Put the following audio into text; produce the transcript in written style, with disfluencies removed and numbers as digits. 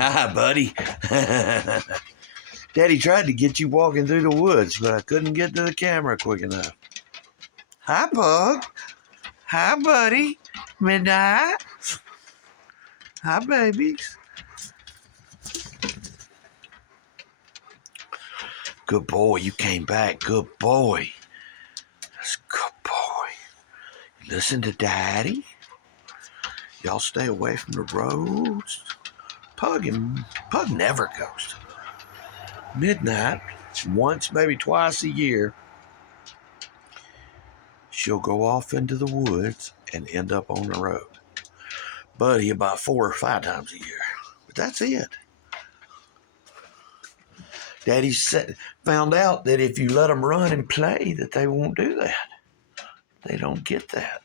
Hi, buddy. Daddy tried to get you walking through the woods, but I couldn't get to the camera quick enough. Hi, Pug. Hi, buddy. Midnight. Hi, babies. Good boy. You came back. Good boy. That's a good boy. You listen to Daddy. Y'all stay away from the roads. Pug never goes to midnight. Once, maybe twice a year, she'll go off into the woods and end up on the road. Buddy about 4 or 5 times a year. But that's it. Daddy found out that if you let them run and play, that they won't do that. They don't get that.